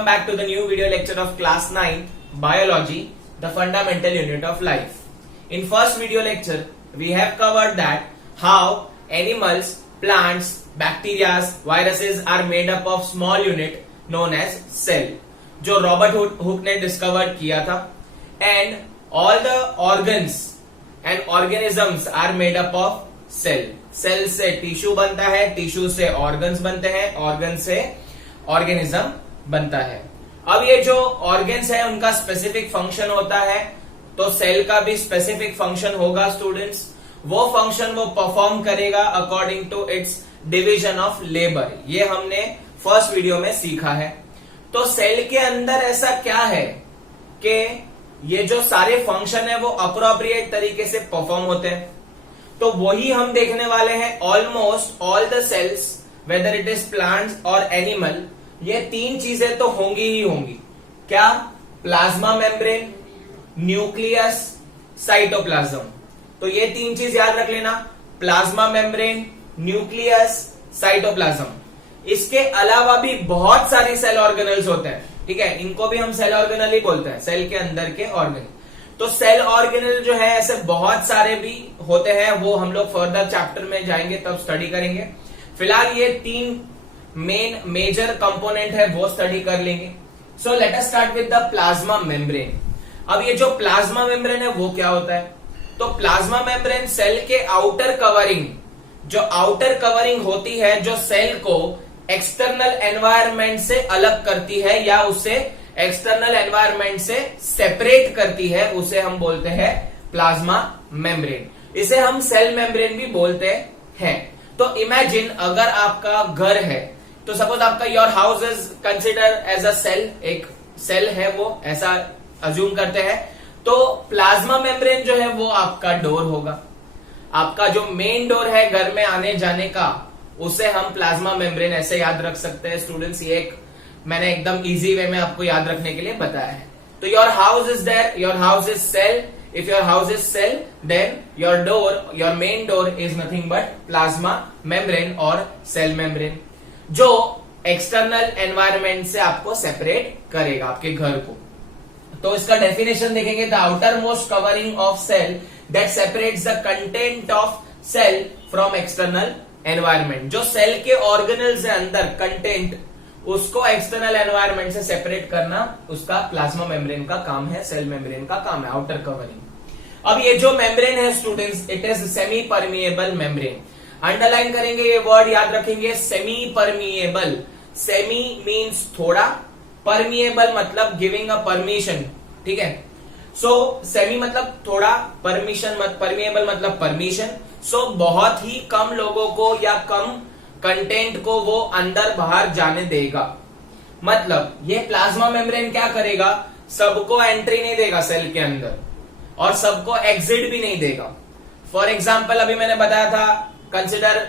welcome back to the new video lecture of class 9 biology, the fundamental unit of life. In first video lecture we have covered that how animals, plants, bacteria, viruses are made up of small unit known as cell, जो Robert Hooke ने discover किया था. And all the organs and organisms are made up of cell. Cell से tissue बनता है, tissue से organs बनते हैं, ऑर्गन से ऑर्गेनिज्म बनता है. अब ये जो ऑर्गन्स है उनका स्पेसिफिक फंक्शन होता है, तो सेल का भी स्पेसिफिक फंक्शन होगा स्टूडेंट्स. वो फंक्शन वो परफॉर्म करेगा according to its division of labour. ये हमने फर्स्ट वीडियो में सीखा है. तो सेल के अंदर ऐसा क्या है कि ये जो सारे फंक्शन है वो अप्रोप्रिएट तरीके से परफॉर्म होते हैं. तो वही हम देखने वाले हैं. Almost all the cells, whether it is plants और एनिमल, ये तीन चीजें तो होंगी ही होंगी. क्या? Plasma membrane, nucleus, cytoplasm. तो ये तीन चीज याद रख लेना, प्लाज्मा मेम्ब्रेन, न्यूक्लियस, साइटोप्लाज्म. इसके अलावा भी बहुत सारी सेल ऑर्गेनल्स होते हैं. ठीक है, इनको भी हम सेल ऑर्गेनल ही बोलते हैं, सेल के अंदर के ऑर्गेनल. तो सेल ऑर्गेनल जो है ऐसे बहुत सारे भी होते हैं, वो हम लोग फर्दर चैप्टर में जाएंगे तब स्टडी करेंगे. फिलहाल ये तीन मेन मेजर कंपोनेंट है वो स्टडी कर लेंगे. So let us start with the plasma membrane. अब ये जो प्लाज्मा मेम्ब्रेन है वो क्या होता है? तो प्लाज्मा मेम्ब्रेन सेल के आउटर कवरिंग, जो आउटर कवरिंग होती है, जो सेल को एक्सटर्नल एनवायरमेंट से अलग करती है या उसे एक्सटर्नल एनवायरमेंट से सेपरेट करती है, उसे हम बोलते हैं प्लाज्मा मेम्ब्रेन. इसे हम सेल मेम्ब्रेन भी बोलते हैं. तो इमेजिन अगर आपका घर है, तो सपोज आपका your house is consider as a cell, एक सेल है वो, ऐसा अज्यूम करते हैं. तो प्लाज्मा मेम्ब्रेन जो है वो आपका डोर होगा. आपका जो मेन डोर है घर में आने जाने का, उसे हम प्लाज्मा मेम्ब्रेन ऐसे याद रख सकते हैं स्टूडेंट्स. ये एक मैंने एकदम इजी वे में आपको याद रखने के लिए बताया है. तो your house is there, your house is cell. If your house is cell, then your door, your main door is nothing but plasma membrane or cell membrane, जो एक्सटर्नल एनवायरमेंट से आपको सेपरेट करेगा आपके घर को. तो इसका डेफिनेशन देखेंगे, the outer most covering of cell that separates the content of cell from external environment. जो सेल के ऑर्गेनल्स है अंदर कंटेंट, उसको एक्सटर्नल एनवायरमेंट से सेपरेट करना उसका प्लाज्मा मेम्ब्रेन का काम है, सेल मेम्ब्रेन का काम है, आउटर कवरिंग. अब ये जो मेम्ब्रेन है students, it is semi permeable membrane. Underline करेंगे, ये वर्ड याद रखेंगे, सेमी परमिएबल. सेमी मीन्स थोड़ा, परमिएबल मतलब गिविंग अ परमिशन. ठीक है, सो सेमी मतलब थोड़ा, परमिएबल मतलब परमिशन. सो बहुत ही कम लोगों को या कम कंटेंट को वो अंदर बाहर जाने देगा. मतलब ये प्लाज्मा मेम्ब्रेन क्या करेगा, सबको एंट्री नहीं देगा सेल के अंदर और सबको एग्जिट भी नहीं देगा. फॉर एग्जाम्पल अभी मैंने बताया था, consider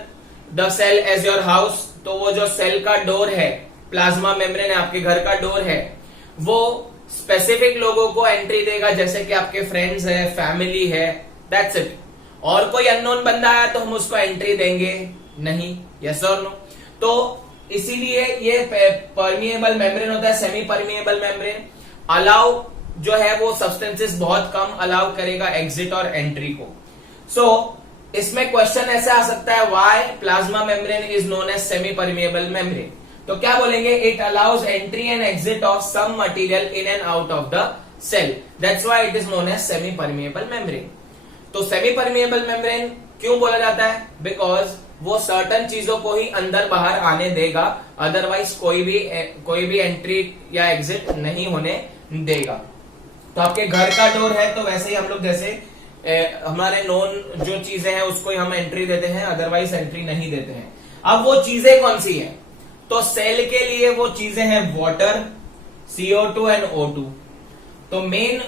the cell as your house. तो वो जो सेल का डोर है, प्लाज्मा मेम्ब्रेन है, आपके घर का डोर है, वो स्पेसिफिक लोगों को एंट्री देगा, जैसे कि आपके फ्रेंड्स है, फैमिली है, दैट्स इट. और कोई अननोन बंदा है तो हम उसको एंट्री देंगे नहीं. यस और नो. तो इसीलिए ये परमिएबल मेम्ब्रेन होता है, सेमी परमिएबल मेम्ब्रेन. अलाउ जो है वो सब्सटेंसेस बहुत कम अलाउ करेगा एग्जिट और एंट्री को. सो इसमें क्वेश्चन ऐसा आ सकता है, why plasma membrane is known as semi permeable membrane. तो क्या बोलेंगे, it allows entry and exit of some material in and out of the cell, that's why it is known as semi permeable membrane. तो semi permeable membrane क्यों बोला जाता है? Because वो certain चीजों को ही अंदर बाहर आने देगा, अदरवाइज कोई भी एंट्री या एग्जिट नहीं होने देगा. तो आपके घर का डोर है तो वैसे ही हम लोग जैसे हमारे नोन जो चीजें हैं उसको ही हम एंट्री देते हैं, अदरवाइज एंट्री नहीं देते हैं. अब वो चीजें कौन सी है? तो सेल के लिए वो चीजें हैं वाटर, CO2 एंड O2. तो मेन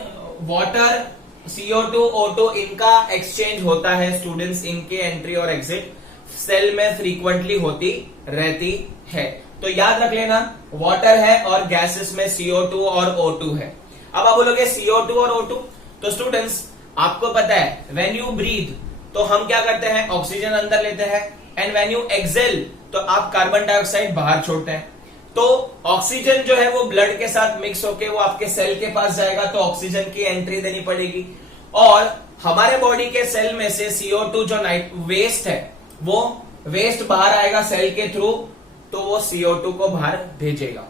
वाटर, CO2, O2 इनका एक्सचेंज होता है स्टूडेंट्स. इनके एंट्री और एग्जिट सेल में फ्रीक्वेंटली होती रहती है. तो याद रख लेना, वाटर है और गैसेस में CO2 और O2 है. अब आप बोलोगे CO2 और O2, तो स्टूडेंट्स आपको पता है व्हेन यू ब्रीथ तो हम क्या करते हैं, ऑक्सीजन अंदर लेते हैं, एंड व्हेन यू एक्सेल तो आप कार्बन डाइऑक्साइड बाहर छोड़ते हैं. तो ऑक्सीजन जो है वो ब्लड के साथ मिक्स होके वो आपके सेल के पास जाएगा, तो ऑक्सीजन की एंट्री देनी पड़ेगी। और हमारे बॉडी के सेल में से CO2 जो वेस्ट है वो वेस्ट बाहर आएगा सेल के थ्रू, तो वो CO2 को बाहर भेजेगा।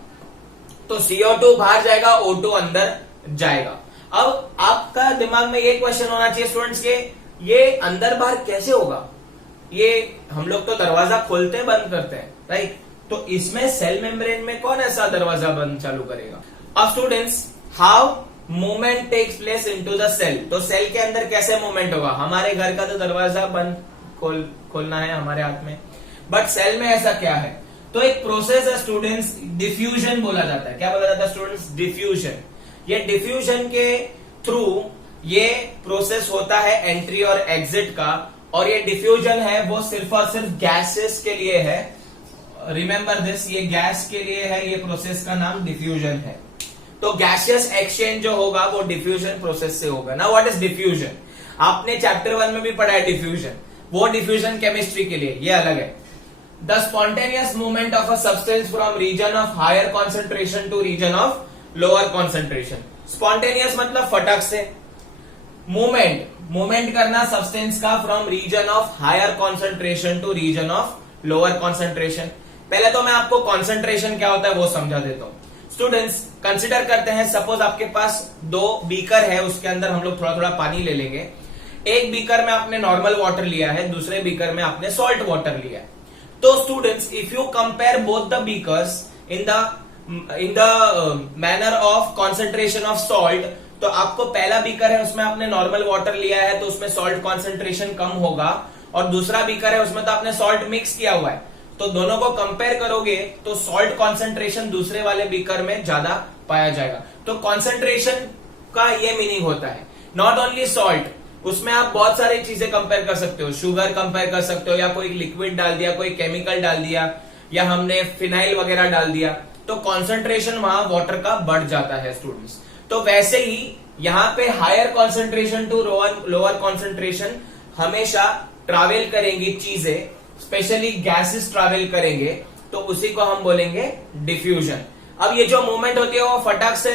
तो CO2 बाहर जाएगा, O2 अंदर जाएगा। अब आपका दिमाग में ये क्वेश्चन होना चाहिए स्टूडेंट्स के, ये अंदर बाहर कैसे होगा? ये हम लोग तो दरवाजा खोलते बंद करते हैं, राइट? तो इसमें सेल मेम्ब्रेन में कौन ऐसा दरवाजा बंद चालू करेगा? अब students, how movement takes place into the cell, तो सेल के अंदर कैसे मूवमेंट होगा? हमारे घर का तो दरवाजा बंद खोलना है हमारे हाथ में, बट सेल में ऐसा क्या है? तो एक प्रोसेस है स्टूडेंट्स, डिफ्यूजन बोला जाता है। क्या बोला जाता है स्टूडेंट्स? डिफ्यूजन। ये डिफ्यूजन के थ्रू ये प्रोसेस होता है एंट्री और एग्जिट का, और ये डिफ्यूजन है वो सिर्फ और सिर्फ गैसेस के लिए है। रिमेंबर दिस, ये गैस के लिए है, ये प्रोसेस का नाम डिफ्यूजन है। तो गैसियस एक्सचेंज जो होगा वो डिफ्यूजन प्रोसेस से होगा ना। What is diffusion? आपने चैप्टर 1 में भी पढ़ा है डिफ्यूजन, वो डिफ्यूजन केमिस्ट्री के लिए, ये अलग है। The spontaneous movement of a substance from region of higher concentration to region of lower concentration. Spontaneous मतलब फटक से, मूवमेंट करना सब्सटेंस का from region of higher concentration to region of lower concentration. पहले तो मैं आपको कॉन्सेंट्रेशन क्या होता है वो समझा देता हूं। स्टूडेंट्स, कंसिडर करते हैं, सपोज आपके पास 2 बीकर है, उसके अंदर हम लोग थोड़ा थोड़ा पानी ले लेंगे। एक बीकर में आपने नॉर्मल वाटर लिया है, दूसरे बीकर में आपने सॉल्ट वाटर लिया है। तो students, if you compare both the beakers in the manner of concentration of salt, तो आपको पहला बीकर है उसमें आपने नॉर्मल वाटर लिया है तो उसमें सॉल्ट कॉन्सेंट्रेशन कम होगा, और दूसरा बीकर है उसमें तो आपने सॉल्ट मिक्स किया हुआ है। तो दोनों को कंपेयर करोगे तो सॉल्ट कॉन्सेंट्रेशन दूसरे वाले बीकर में ज्यादा पाया जाएगा। तो कॉन्सेंट्रेशन का ये मीनिंग होता है। नॉट ओनली सॉल्ट, उसमें आप बहुत सारी चीजें कंपेयर कर सकते हो, शुगर कंपेयर कर सकते हो, या कोई लिक्विड डाल दिया, कोई केमिकल डाल दिया, या हमने फिनाइल वगैरह डाल दिया, तो कॉन्सेंट्रेशन वहां वाटर का बढ़ जाता है स्टूडेंट्स। तो वैसे ही यहां पे higher concentration to lower concentration हमेशा ट्रैवल करेंगी चीजें, स्पेशली गैसेस ट्रैवल करेंगे, तो उसी को हम बोलेंगे डिफ्यूजन। अब ये जो मूवमेंट होती है वो फटाक से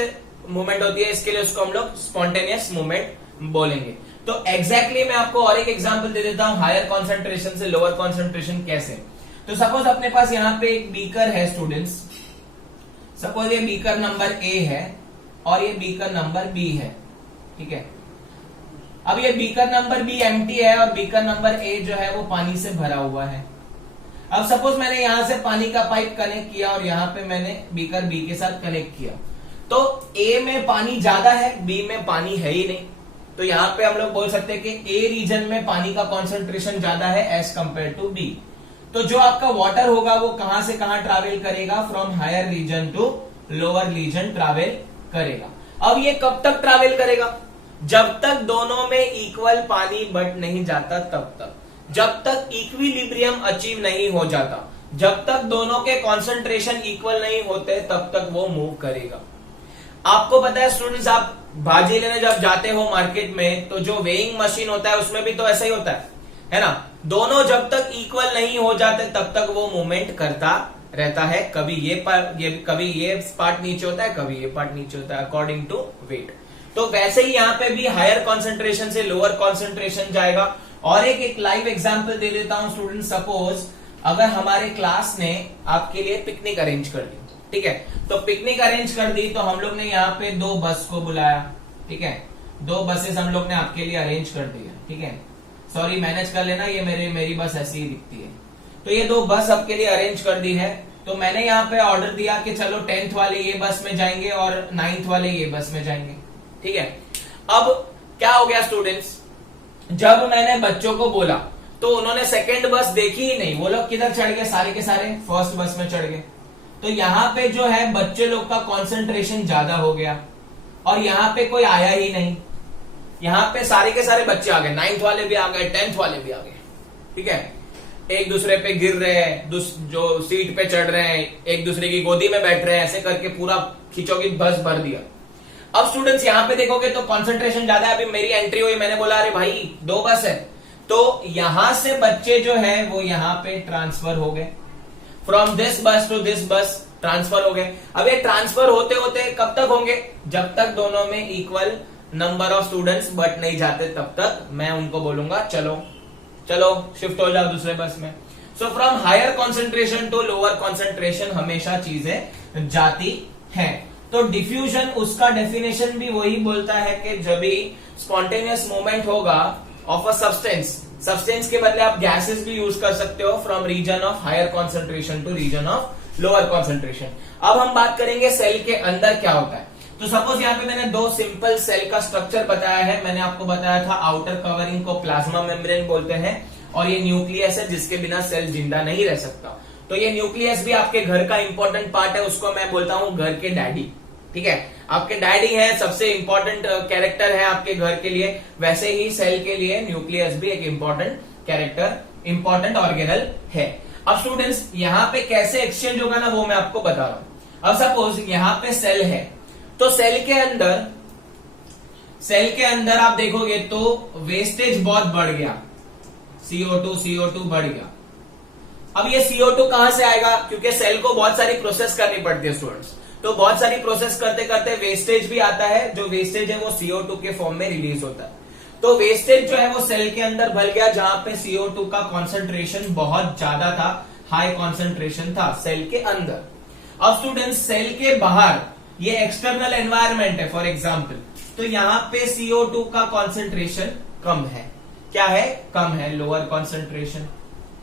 मूवमेंट होती है, इसके लिए उसको हम लोग स्पॉन्टेनियस मूवमेंट बोलेंगे। तो एग्जैक्टली मैं आपको और एक एग्जांपल दे देता हूं, हायर कॉन्सेंट्रेशन से लोअर कॉन्सेंट्रेशन कैसे। तो सपोज अपने पास यहाँ पे एक बीकर है स्टूडेंट्स, सपोज ये बीकर नंबर A है और ये बीकर नंबर B है, ठीक है। अब ये बीकर नंबर B एम्प्टी है और बीकर नंबर A जो है वो पानी से भरा हुआ है। अब सपोज मैंने यहां से पानी का पाइप कनेक्ट किया और यहां पे मैंने बीकर B के साथ कनेक्ट किया, तो A में पानी ज्यादा है, B में पानी है ही नहीं। तो यहां पे हम लोग बोल सकते हैं कि A रीजन में पानी का कॉन्सेंट्रेशन ज्यादा है एज कंपेयर टू B। तो जो आपका वाटर होगा वो कहां से कहां ट्रैवल करेगा? From higher region to lower region travel करेगा। अब ये कब तक ट्रैवल करेगा? जब तक दोनों में इक्वल पानी बढ़ नहीं जाता तब तक, जब तक इक्विलिब्रियम अचीव नहीं हो जाता, जब तक दोनों के कॉन्सेंट्रेशन इक्वल नहीं होते तब तक वो मूव करेगा। आपको पता है स्टूडेंट्स, आप भाजी लेने जब जाते हो मार्केट में तो जो वेइंग मशीन होता है उसमें भी तो ऐसा ही होता है ना। दोनों जब तक इक्वल नहीं हो जाते तब तक वो मूवमेंट करता रहता है। कभी कभी ये पार्ट नीचे होता है, कभी ये पार्ट नीचे होता है, अकॉर्डिंग टू वेट। तो वैसे ही यहाँ पे भी हायर कॉन्सेंट्रेशन से लोअर कॉन्सेंट्रेशन जाएगा। और एक लाइव एग्जांपल दे देता हूं स्टूडेंट, सपोज अगर हमारे क्लास ने आपके लिए पिकनिक अरेंज कर दी, ठीक है, तो पिकनिक अरेंज कर दी तो हम लोग ने यहाँ पे 2 बस को बुलाया, ठीक है, 2 बसेस हम लोग ने आपके लिए अरेंज कर दिया, ठीक है। सॉरी, मैनेज कर लेना, ये मेरी बस ऐसी ही दिखती है। तो ये 2 बस आपके लिए अरेंज कर दी है। तो मैंने यहाँ पे ऑर्डर दिया कि चलो 10th वाले ये बस में जाएंगे और 9th वाले ये बस में जाएंगे, ठीक है। अब क्या हो गया स्टूडेंट्स, जब मैंने बच्चों को बोला तो उन्होंने सेकंड बस देखी ही नहीं, वो लोग किधर चढ़ गए? सारे के सारे फर्स्ट बस में चढ़ गए। तो यहाँ पे जो है बच्चे लोग का कॉन्सेंट्रेशन ज्यादा हो गया और यहाँ पे कोई आया ही नहीं। यहाँ पे सारे के सारे बच्चे आ गए, 9th वाले भी आ गए, 10th वाले भी आ गए, ठीक है। एक दूसरे पे गिर रहे हैं, जो सीट पे चढ़ रहे हैं, एक दूसरे की गोदी में बैठ रहे हैं, ऐसे करके पूरा खिंचोगी बस भर दिया। अब स्टूडेंट्स यहाँ पे देखोगे तो कॉन्सेंट्रेशन ज्यादा है। अभी मेरी एंट्री हुई, मैंने बोला अरे भाई 2 बस है, तो यहां से बच्चे जो है वो यहाँ पे ट्रांसफर हो गए। फ्रॉम दिस बस टू दिस बस ट्रांसफर हो गए। अब ये ट्रांसफर होते होते कब तक होंगे, जब तक दोनों में equal number of students but नहीं जाते तब तक मैं उनको बोलूंगा चलो चलो शिफ्ट हो जाओ दूसरे बस में। So from higher concentration to lower concentration हमेशा चीजें जाती हैं। तो डिफ्यूजन उसका डेफिनेशन भी वही बोलता है कि जब भी स्पॉन्टेनियस मूवमेंट होगा ऑफ अ सब्सटेंस के बदले आप गैसेस भी यूज कर सकते हो from region of higher concentration to region of lower concentration. अब हम बात करेंगे सेल के अंदर क्या होता है। तो सपोज यहाँ पे मैंने दो सिंपल सेल का स्ट्रक्चर बताया है। मैंने आपको बताया था आउटर कवरिंग को प्लाज्मा मेम्ब्रेन बोलते हैं और ये न्यूक्लियस है जिसके बिना सेल जिंदा नहीं रह सकता। तो ये न्यूक्लियस भी आपके घर का इंपॉर्टेंट पार्ट है, उसको मैं बोलता हूं घर के डैडी। ठीक है, आपके डैडी है, सबसे इंपॉर्टेंट कैरेक्टर है आपके घर के लिए। वैसे ही सेल के लिए न्यूक्लियस भी एक इंपॉर्टेंट कैरेक्टर, इंपॉर्टेंट ऑर्गेनल है। अब स्टूडेंट्स यहाँ पे कैसे एक्सचेंज होगा ना वो मैं आपको बता रहा हूं। अब सपोज यहाँ पे सेल है, तो सेल के अंदर आप देखोगे तो वेस्टेज बहुत बढ़ गया, CO2 बढ़ गया। अब ये CO2 कहां से आएगा, क्योंकि सेल को बहुत सारी प्रोसेस करनी पड़ती है स्टूडेंट्स, तो बहुत सारी प्रोसेस करते करते वेस्टेज भी आता है। जो वेस्टेज है वो CO2 के फॉर्म में रिलीज होता है। तो वेस्टेज जो है वो सेल के अंदर भर गया जहां पे CO2 का कॉन्सेंट्रेशन बहुत ज्यादा था, हाई कॉन्सेंट्रेशन था सेल के अंदर। अब स्टूडेंट्स सेल के बाहर ये एक्सटर्नल एनवायरमेंट है फॉर एग्जाम्पल, तो यहाँ पे CO2 का कॉन्सेंट्रेशन कम है। क्या है, कम है, लोअर कॉन्सेंट्रेशन।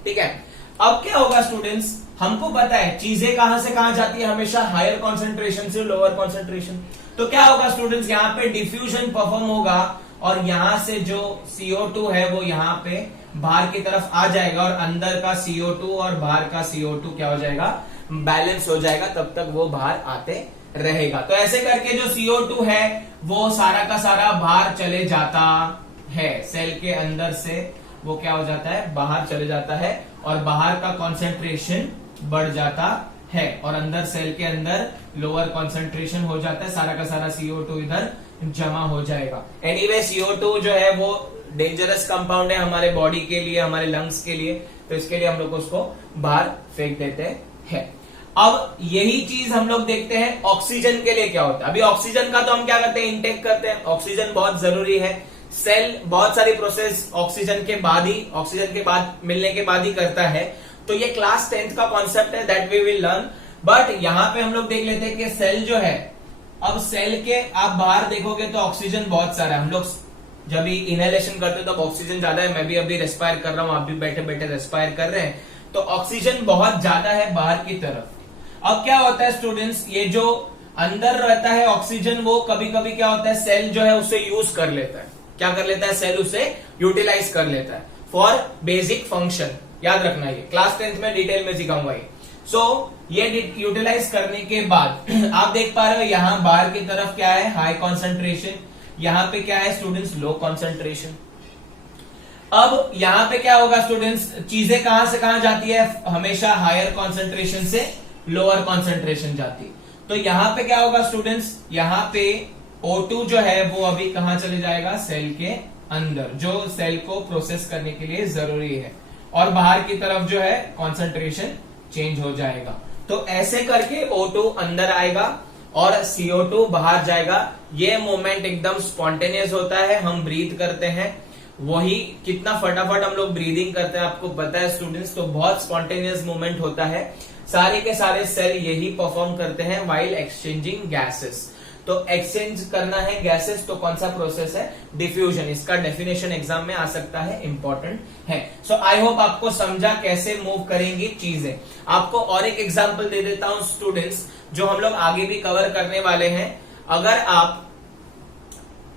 ठीक है, अब क्या होगा स्टूडेंट्स, हमको पता है चीजें कहां से कहां जाती है, हमेशा हायर कॉन्सेंट्रेशन से लोअर कॉन्सेंट्रेशन। तो क्या होगा स्टूडेंट्स, यहाँ पे डिफ्यूजन परफॉर्म होगा और यहां से जो CO2 है वो यहाँ पे बाहर की तरफ आ जाएगा और अंदर का CO2 और बाहर का CO2 क्या हो जाएगा, बैलेंस हो जाएगा, तब तक वो बाहर आते रहेगा। तो ऐसे करके जो CO2 है वो सारा का सारा बाहर चले जाता है, सेल के अंदर से वो क्या हो जाता है, बाहर चले जाता है और बाहर का कॉन्सेंट्रेशन बढ़ जाता है और अंदर सेल के अंदर लोअर कॉन्सेंट्रेशन हो जाता है, सारा का सारा CO2 इधर जमा हो जाएगा। एनीवे CO2 जो है वो डेंजरस कंपाउंड है हमारे बॉडी के लिए, हमारे लंग्स के लिए, तो इसके लिए हम लोग उसको बाहर फेंक देते हैं। अब यही चीज हम लोग देखते हैं ऑक्सीजन के लिए क्या होता है। अभी ऑक्सीजन का तो हम क्या करते हैं, इनटेक करते हैं। ऑक्सीजन बहुत जरूरी है, सेल बहुत सारी प्रोसेस ऑक्सीजन के बाद मिलने के बाद ही करता है। तो ये क्लास 10th का कॉन्सेप्ट है, that we will learn. But यहाँ पे हम लोग देख लेते हैं कि सेल जो है, अब सेल के आप बाहर देखोगे तो ऑक्सीजन बहुत सारा है। हम लोग जब भी इनहेलेशन करते हैं तो ऑक्सीजन ज्यादा है, मैं भी अभी रेस्पायर कर रहा हूं, आप भी बैठे बैठे रेस्पायर कर रहे हैं, तो ऑक्सीजन बहुत ज्यादा है बाहर की तरफ। अब क्या होता है स्टूडेंट्स, ये जो अंदर रहता है ऑक्सीजन वो कभी कभी क्या होता है, सेल जो है उसे यूज कर लेता है। क्या कर लेता है, सेल उसे यूटिलाइज कर लेता है फॉर बेसिक फंक्शन। याद रखना, ये क्लास 10th में डिटेल में सिखाऊंगा ये। सो ये यूटिलाइज करने के बाद आप देख पा रहे हो यहाँ बाहर की तरफ क्या है, हाई कॉन्सेंट्रेशन, यहाँ पे क्या है स्टूडेंट्स, लो कॉन्सेंट्रेशन। अब यहाँ पे क्या होगा स्टूडेंट्स, चीजें कहां से कहां जाती है, हमेशा हायर कॉन्सेंट्रेशन से लोअर कॉन्सेंट्रेशन जाती। तो यहाँ पे क्या होगा स्टूडेंट्स, यहाँ पे O2 जो है वो अभी कहां चले जाएगा, सेल के अंदर, जो सेल को प्रोसेस करने के लिए जरूरी है, और बाहर की तरफ जो है कॉन्सेंट्रेशन चेंज हो जाएगा। तो ऐसे करके O2 अंदर आएगा और CO2 बाहर जाएगा। ये मोमेंट एकदम स्पॉन्टेनियस होता है, हम ब्रीथ करते हैं, वही कितना फटाफट हम लोग ब्रीदिंग करते हैं आपको पता है स्टूडेंट्स, तो बहुत स्पॉन्टेनियस मूवमेंट होता है। सारे के सारे सेल यही परफॉर्म करते हैं व्हाइल एक्सचेंजिंग गैसेस। तो एक्सचेंज करना है गैसेस, तो कौन सा प्रोसेस है, डिफ्यूजन। इसका डेफिनेशन एग्जाम में आ सकता है, इंपॉर्टेंट है। सो आई होप आपको समझा कैसे मूव करेंगी चीजें। आपको और एक एग्जांपल दे देता हूं स्टूडेंट्स, जो हम लोग आगे भी कवर करने वाले हैं। अगर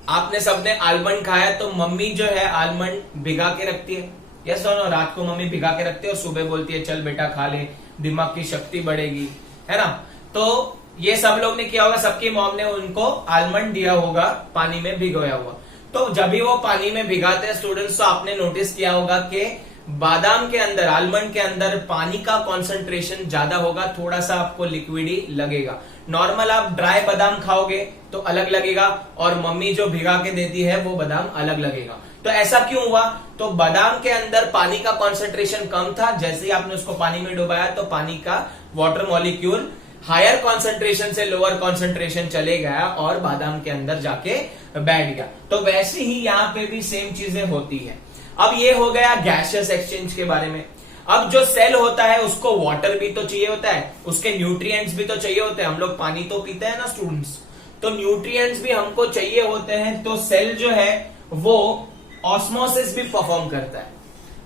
आपने सबने आलमंड खाया तो मम्मी जो है आलमंड भिगा के रखती है, यस और नो, रात को मम्मी भिगा के रखती है और सुबह बोलती है चल बेटा खा ले, दिमाग की शक्ति बढ़ेगी, है ना। तो ये सब लोग ने किया होगा, सबकी मॉम ने उनको आलमंड दिया होगा पानी में भिगोया हुआ। तो जब भी वो पानी में भिगाते हैं स्टूडेंट्स, तो आपने नोटिस किया होगा कि बादाम के अंदर, आलमंड के अंदर पानी का कॉन्सेंट्रेशन ज्यादा होगा, थोड़ा सा आपको लिक्विडी लगेगा। नॉर्मल आप ड्राई बादाम खाओगे तो अलग लगेगा, और मम्मी जो भिगा के देती है वो बादाम अलग लगेगा। तो ऐसा क्यों हुआ, तो बादाम के अंदर पानी का कॉन्सेंट्रेशन कम था, जैसे ही आपने उसको पानी में डुबाया तो पानी का वाटर मॉलिक्यूल हायर कॉन्सेंट्रेशन से लोअर कॉन्सेंट्रेशन चले गया और बादाम के अंदर जाके बैठ गया। तो वैसे ही यहाँ पे भी सेम चीजें होती है। अब ये हो गया गैसियस एक्सचेंज के बारे में। अब जो सेल होता है उसको वाटर भी तो चाहिए होता है, उसके न्यूट्रिएंट्स भी तो चाहिए होते हैं। हम लोग पानी तो पीते हैं ना स्टूडेंट्स, तो न्यूट्रिएंट्स भी हमको चाहिए होते हैं। तो सेल जो है वो ऑस्मोसिस भी परफॉर्म करता है।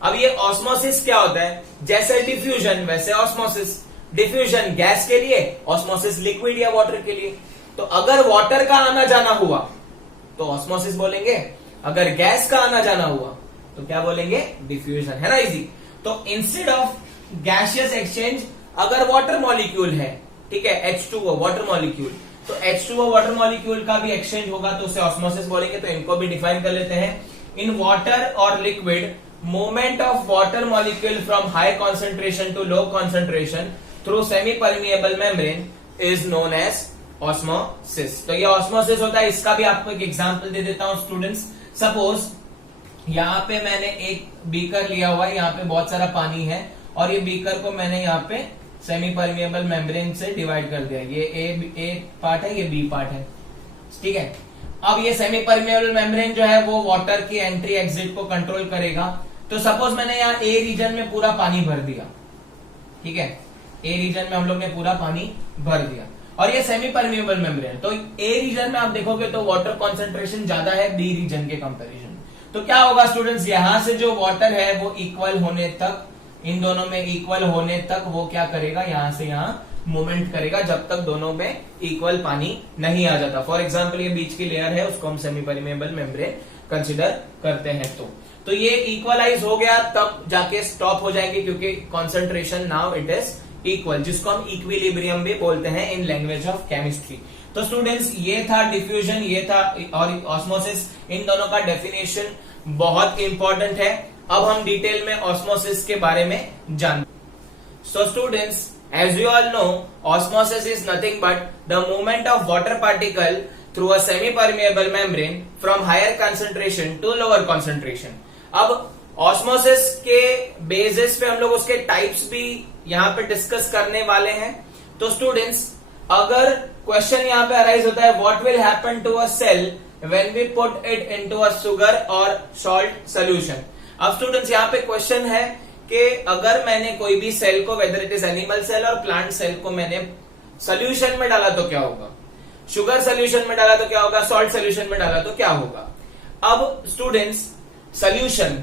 अब ये ऑस्मोसिस क्या होता है? जैसे डिफ्यूजन वैसे ऑस्मोसिस। डिफ्यूजन गैस के लिए, ऑस्मोसिस लिक्विड या वाटर के लिए। तो अगर वाटर का आना जाना हुआ तो ऑस्मोसिस बोलेंगे, अगर गैस का आना जाना हुआ तो क्या बोलेंगे? डिफ्यूजन। है ना इजी। तो इंस्टेड ऑफ गैसियस एक्सचेंज अगर वाटर मॉलिक्यूल है, ठीक है, H2O वाटर मॉलिक्यूल, तो H2O वाटर मॉलिक्यूल का भी एक्सचेंज होगा तो उसे ऑस्मोसिस बोलेंगे। तो इनको भी डिफाइन कर लेते हैं। इन वाटर और liquid, movement of water molecule from high concentration to low concentration through semi permeable membrane is known as osmosis. तो ये ऑस्मोसिस होता है। इसका भी आपको एक एग्जांपल दे देता हूं स्टूडेंट्स। सपोज यहाँ पे मैंने एक बीकर लिया हुआ है, यहाँ पे बहुत सारा पानी है और ये बीकर को मैंने यहाँ पे सेमी परमिएबल मेम्ब्रेन से डिवाइड कर दिया। ये ए पार्ट है, ये बी पार्ट है, ठीक है। अब ये सेमी परमिएबल मेम्ब्रेन जो है वो वाटर की एंट्री एग्जिट को कंट्रोल करेगा। तो सपोज मैंने यहाँ ए रीजन में पूरा पानी भर दिया, ठीक है, ए रीजन में हम लोग ने पूरा पानी भर दिया और ये सेमी परमिएबल मेम्ब्रेन। तो ए रीजन में आप देखोगे तो वाटर कॉन्सेंट्रेशन ज्यादा है बी रीजन के कंपैरिजन। तो क्या होगा स्टूडेंट्स, यहां से जो वाटर है वो इक्वल होने तक, इन दोनों में इक्वल होने तक वो क्या करेगा, यहां से यहां मूवमेंट करेगा जब तक दोनों में इक्वल पानी नहीं आ जाता। फॉर एग्जाम्पल ये बीच की लेयर है, उसको हम सेमी परमिएबल मेम्ब्रेन कंसिडर करते हैं। तो ये इक्वलाइज हो गया तब जाके स्टॉप हो जाएंगे क्योंकि concentration now it is equal, जिसको हम इक्विलिब्रियम भी बोलते हैं इन लैंग्वेज ऑफ केमिस्ट्री। तो स्टूडेंट्स ये था डिफ्यूजन, ये था और ऑस्मोसिस। इन दोनों का डेफिनेशन बहुत इंपॉर्टेंट है। अब हम डिटेल में ऑस्मोसिस के बारे में जानते। So students, as you all know, osmosis is nothing but the movement of water particle through a semi-permeable membrane from higher concentration to lower concentration. अब ऑस्मोसिस के बेसिस पे हम लोग उसके टाइप्स भी यहाँ पे डिस्कस करने वाले हैं। तो स्टूडेंट्स, अगर क्वेश्चन यहाँ पे अराइज होता है what will happen to a cell when we put it into a sugar और सॉल्ट सोल्यूशन। अब स्टूडेंट्स यहाँ पे क्वेश्चन है कि अगर मैंने कोई भी सेल को, whether it is animal cell और प्लांट सेल को, मैंने सोल्यूशन में डाला तो क्या होगा, शुगर सोल्यूशन में डाला तो क्या होगा, सॉल्ट सोल्यूशन में डाला तो क्या होगा। अब स्टूडेंट्स सोल्यूशन,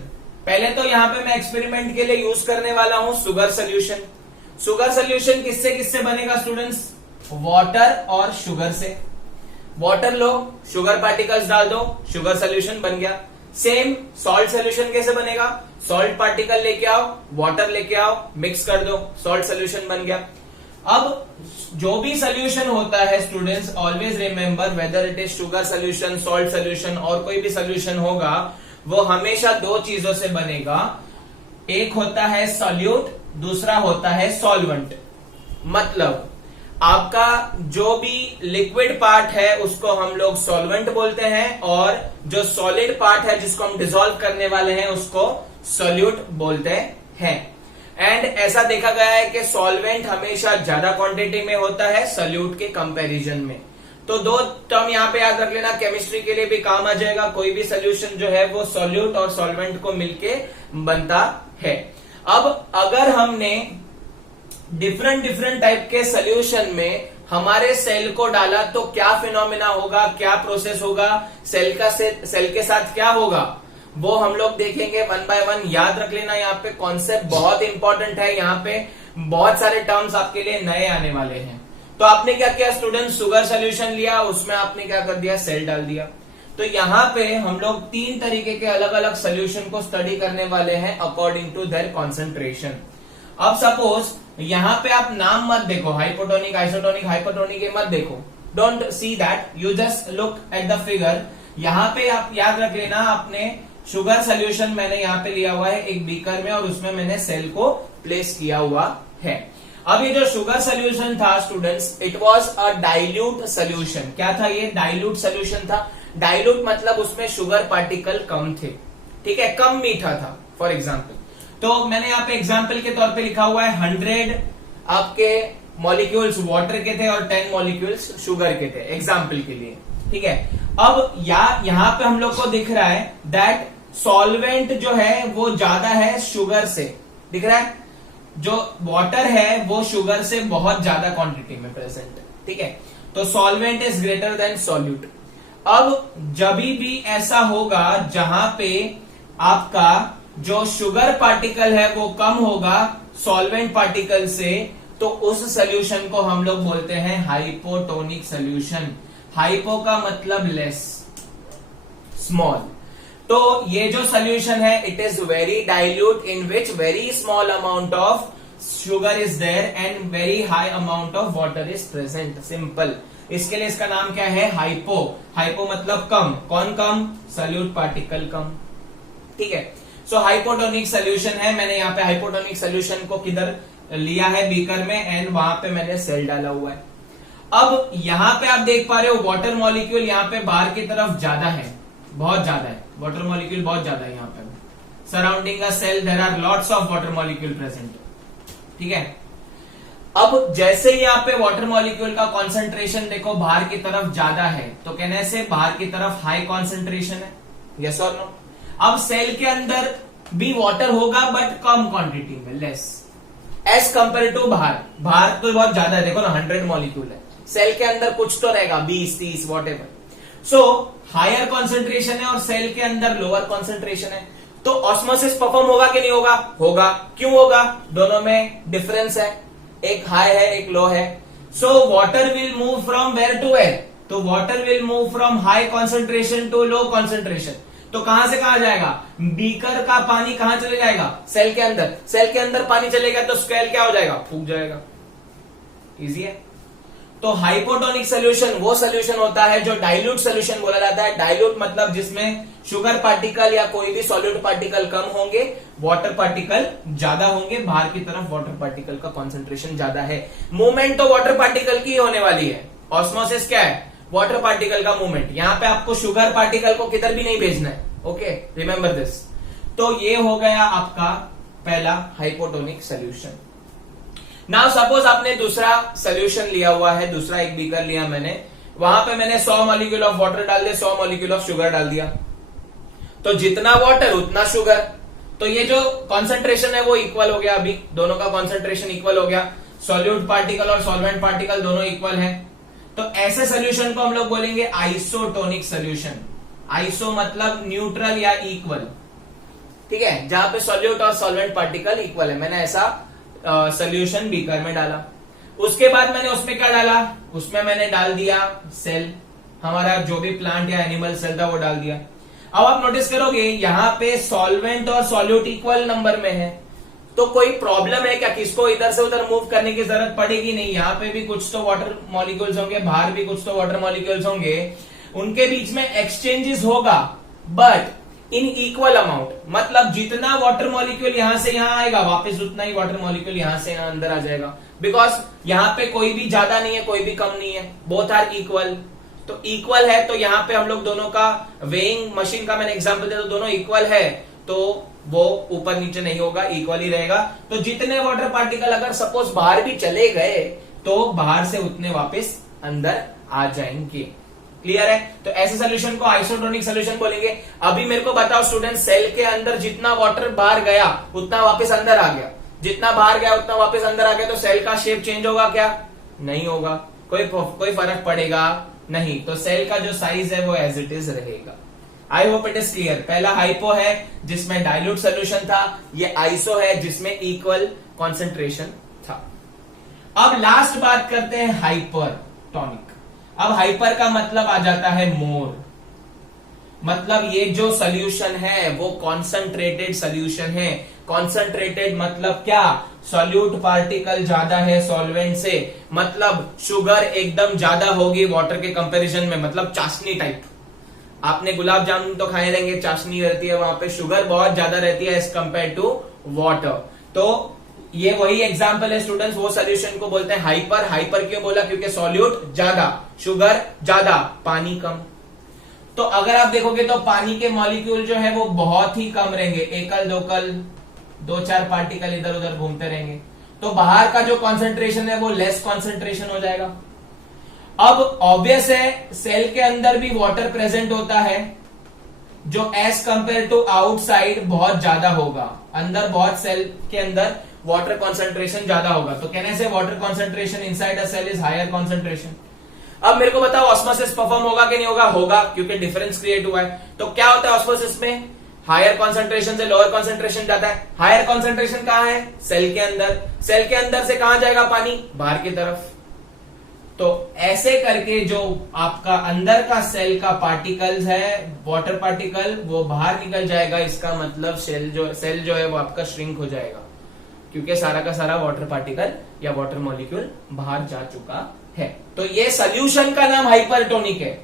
पहले तो यहाँ पे मैं एक्सपेरिमेंट के लिए यूज करने वाला हूं शुगर सोल्यूशन। शुगर सोल्यूशन किससे किससे बनेगा स्टूडेंट्स, वाटर और शुगर से। वाटर लो, शुगर पार्टिकल्स डाल दो, शुगर सोल्यूशन बन गया। सेम सॉल्ट सोल्यूशन कैसे बनेगा, सॉल्ट पार्टिकल लेके आओ, वाटर लेके आओ, मिक्स कर दो, सॉल्ट सोल्यूशन बन गया। अब जो भी सोल्यूशन होता है students, always remember weather it is sugar solution, salt solution और कोई भी सोल्यूशन होगा, वो हमेशा दो चीजों से बनेगा। एक होता है सॉल्यूट, दूसरा होता है सॉल्वेंट। मतलब आपका जो भी लिक्विड पार्ट है उसको हम लोग सॉल्वेंट बोलते हैं और जो सॉलिड पार्ट है जिसको हम डिसॉल्व करने वाले हैं उसको सॉल्यूट बोलते हैं। एंड ऐसा देखा गया है कि सॉल्वेंट हमेशा ज्यादा क्वांटिटी में होता है सॉल्यूट के कंपैरिजन में। तो दो टर्म यहाँ पे याद रख लेना, केमिस्ट्री के लिए भी काम आ जाएगा। कोई भी सोल्यूशन जो है वो सॉल्यूट और सॉल्वेंट को मिलके बनता है। अब अगर हमने डिफरेंट टाइप के सोल्यूशन में हमारे सेल को डाला तो क्या फिनोमिना होगा, क्या प्रोसेस होगा, सेल के साथ क्या होगा, वो हम लोग देखेंगे वन बाय वन। याद रख लेना, यहाँ पे कॉन्सेप्ट बहुत इंपॉर्टेंट है। यहाँ पे बहुत सारे टर्म्स आपके लिए नए आने वाले हैं। तो आपने क्या किया स्टूडेंट, शुगर सोल्यूशन लिया, उसमें आपने क्या कर दिया, सेल डाल दिया। तो यहाँ पे हम लोग तीन तरीके के अलग अलग सोल्यूशन को स्टडी करने वाले हैं अकॉर्डिंग टू देयर कॉन्सेंट्रेशन। अब सपोज यहाँ पे आप नाम मत देखो, हाइपोटोनिक, आइसोटोनिक, हाइपोटोनिक, ये मत देखो, don't see that, you just look at the figure. यहाँ पे आप याद रख लेना, आपने शुगर सोल्यूशन मैंने यहाँ पे लिया हुआ है एक बीकर में और उसमें मैंने सेल को प्लेस किया हुआ है। अब ये जो शुगर सोल्यूशन था students, it was a dilute solution. क्या था ये, डाइल्यूट सोल्यूशन था। डाइल्यूट मतलब उसमें शुगर पार्टिकल कम थे, ठीक है, कम मीठा था। फॉर एग्जाम्पल, तो मैंने यहाँ पे एग्जाम्पल के तौर पे लिखा हुआ है 100 आपके मॉलिक्यूल्स वाटर के थे और 10 मॉलिक्यूल्स शुगर के थे, एग्जाम्पल के लिए, ठीक है। अब यहाँ पे हम लोग को दिख रहा है दैट सॉल्वेंट जो है वो ज्यादा है शुगर से, दिख रहा है, जो वाटर है वो शुगर से बहुत ज्यादा क्वांटिटी में प्रेजेंट है, ठीक है। तो solvent is greater than solute. अब जब भी ऐसा होगा जहां पे आपका जो शुगर पार्टिकल है वो कम होगा सॉल्वेंट पार्टिकल से, तो उस सोल्यूशन को हम लोग बोलते हैं हाइपोटोनिक सोल्यूशन। हाइपो का मतलब लेस, स्मॉल। तो ये जो सोल्यूशन है it is very dilute in which very small amount of sugar is there and very high amount of water is present, simple. इसके लिए इसका नाम क्या है, हाइपो। हाइपो मतलब कम, कौन कम, सोल्यूट पार्टिकल कम, ठीक है। सो हाइपोटोनिक सोल्यूशन है। मैंने यहाँ पे हाइपोटोनिक सोल्यूशन को किधर लिया है, बीकर में, एंड वहां पे मैंने सेल डाला हुआ है। अब यहाँ पे आप देख पा रहे हो वाटर मॉलिक्यूल यहाँ पे बाहर की तरफ ज्यादा है, बहुत ज्यादा है, वाटर मॉलिक्यूल बहुत ज्यादा है यहाँ पे। Surrounding a cell there are lots of water molecule present, ठीक है। अब जैसे ही यहाँ पे वाटर मॉलिक्यूल का कॉन्सेंट्रेशन देखो बाहर की तरफ ज्यादा है, तो कहने से बाहर की तरफ हाई कॉन्सेंट्रेशन है, यस और नो। अब सेल के अंदर भी वाटर होगा बट कम क्वांटिटी में, लेस, एज कंपेयर टू बाहर। बाहर तो बहुत ज्यादा है, देखो ना 100 मॉलिक्यूल है, सेल के अंदर कुछ तो रहेगा 20-30 वॉटेवर। सो हायर कॉन्सेंट्रेशन है और सेल के अंदर लोअर कॉन्सेंट्रेशन है, तो ऑस्मोसिस परफॉर्म होगा कि नहीं होगा, होगा। क्यों होगा, दोनों में डिफरेंस है, एक हाई है एक लो है। So water will move from where to where, तो water will move from high concentration to low concentration. तो कहां से कहां जाएगा, बीकर का पानी कहां चले जाएगा, सेल के अंदर। सेल के अंदर पानी चलेगा तो स्केल क्या हो जाएगा, फूक जाएगा, इजी है। तो हाइपोटोनिक सोल्यूशन वो सोल्यूशन होता है जो डाइल्यूट सोल्यूशन बोला जाता है। डाइल्यूट मतलब जिसमें शुगर पार्टिकल या कोई भी सॉल्यूट पार्टिकल कम होंगे, वाटर पार्टिकल ज्यादा होंगे, बाहर की तरफ वाटर पार्टिकल का कॉन्सेंट्रेशन ज्यादा है। मूवमेंट तो वाटर पार्टिकल की होने वाली है। ऑस्मोसिस क्या है, वाटर पार्टिकल का मूवमेंट। यहां पे आपको शुगर पार्टिकल को किधर भी नहीं भेजना है, ओके, रिमेंबर दिस। तो ये हो गया आपका पहला हाइपोटोनिक सोल्यूशन। नाउ सपोज आपने दूसरा सोल्यूशन लिया हुआ है, दूसरा एक बीकर लिया मैंने, वहां पे मैंने 100 मॉलिक्यूल ऑफ वाटर डाल दिया, 100 मॉलिक्यूल ऑफ शुगर डाल दिया। तो जितना वाटर उतना शुगर, तो ये जो कॉन्सेंट्रेशन है वो इक्वल हो गया। अभी दोनों का कॉन्सेंट्रेशन इक्वल हो गया, सॉल्यूट पार्टिकल और सॉल्वेंट पार्टिकल दोनों इक्वल है। तो ऐसे सोल्यूशन को हम लोग बोलेंगे आइसोटोनिक सोल्यूशन। आइसो मतलब न्यूट्रल या इक्वल, ठीक है, जहां पे सॉल्यूट और सॉल्वेंट पार्टिकल इक्वल है। मैंने ऐसा सोल्यूशन बीकर में डाला। उसके बाद मैंने उसमें क्या डाला, उसमें मैंने डाल दिया सेल, हमारा जो भी प्लांट या एनिमल सेल था वो डाल दिया। अब आप नोटिस करोगे यहाँ पे सॉल्वेंट और सॉल्यूट इक्वल नंबर में है, तो कोई प्रॉब्लम है क्या, किसको इधर से उधर मूव करने की जरूरत पड़ेगी नहीं। यहाँ पे भी कुछ तो वाटर मॉलिक्यूल्स होंगे, बाहर भी कुछ तो वाटर मॉलिक्यूल्स होंगे, उनके बीच में एक्सचेंजेस होगा बट इन इक्वल अमाउंट। मतलब जितना वाटर मॉलिक्यूल यहां से यहां आएगा वापस उतना ही वाटर मॉलिक्यूल यहां से यहां अंदर आ जाएगा, बिकॉज यहाँ पे कोई भी ज्यादा नहीं है कोई भी कम नहीं है, बोथ आर इक्वल। तो इक्वल है तो यहाँ पे हम लोग दोनों का वेइंग मशीन का मैंने एग्जांपल दिया, तो दोनों इक्वल है तो वो ऊपर नीचे नहीं होगा, इक्वल ही रहेगा। तो जितने वाटर पार्टिकल अगर सपोज बाहर भी चले गए तो बाहर से उतने वापस अंदर आ जाएंगे। क्लियर है। तो ऐसे सोल्यूशन को आइसोटोनिक सोल्यूशन बोलेंगे। अभी मेरे को बताओ स्टूडेंट, सेल के अंदर जितना वाटर बाहर गया उतना वापस अंदर आ गया, जितना बाहर गया उतना वापस अंदर आ गया, तो सेल का शेप चेंज होगा क्या, नहीं होगा। कोई फर्क पड़ेगा नहीं, तो सेल का जो साइज है वो एज इट इज रहेगा। I hope it is clear. पहला हाइपो है जिसमें डाइल्यूट सोल्यूशन था, ये आइसो है जिसमें इक्वल कॉन्सेंट्रेशन था। अब लास्ट बात करते हैं हाइपरटोनिक। अब हाइपर का मतलब आ जाता है मोर, मतलब ये जो सोल्यूशन है वो कॉन्सेंट्रेटेड सोल्यूशन है। कॉन्सेंट्रेटेड मतलब क्या, सॉल्यूट पार्टिकल ज्यादा है सॉल्वेंट से, मतलब शुगर एकदम ज्यादा होगी वाटर के कंपैरिजन में, मतलब चाशनी टाइप। आपने गुलाब जामुन तो खाए रहेंगे, चाशनी रहती है, वहां पे शुगर बहुत ज्यादा रहती है एज कंपेयर टू वाटर। तो ये वही एग्जांपल है स्टूडेंट्स, वो सोल्यूशन को बोलते हैं हाइपर। हाइपर क्यों बोला, क्योंकि सॉल्यूट ज्यादा, शुगर ज्यादा, पानी कम। तो अगर आप देखोगे तो पानी के मॉलिक्यूल जो है वो बहुत ही कम रहेंगे, एकल दोकल, 2-4 पार्टिकल इधर उधर घूमते रहेंगे। तो बाहर का जो कॉन्सेंट्रेशन है वो लेस कॉन्सेंट्रेशन हो जाएगा। अब ऑब्वियस है सेल के अंदर भी वाटर प्रेजेंट होता है जो एज कंपेयर टू आउटसाइड बहुत ज्यादा होगा, अंदर बहुत सेल के अंदर वाटर कॉन्सेंट्रेशन ज्यादा होगा। तो कहने से water concentration inside a cell is higher concentration. अब मेरे को बताओ ऑस्मोसिस परफॉर्म होगा कि नहीं होगा? होगा, क्योंकि डिफरेंस क्रिएट हुआ है। तो क्या होता है ऑस्मोसिस में? हायर कॉन्सेंट्रेशन से लोअर कॉन्सेंट्रेशन जाता है। हायर कॉन्सेंट्रेशन कहां है? सेल के अंदर। सेल के अंदर से कहां जाएगा पानी? बाहर की तरफ। तो ऐसे करके जो आपका अंदर का सेल का पार्टिकल्स है, वाटर पार्टिकल, वो बाहर निकल जाएगा। इसका मतलब सेल जो है वो आपका श्रिंक हो जाएगा, क्योंकि सारा का सारा वाटर पार्टिकल या वाटर मॉलिक्यूल बाहर जा चुका है। तो ये सोल्यूशन का नाम हाइपरटोनिक है,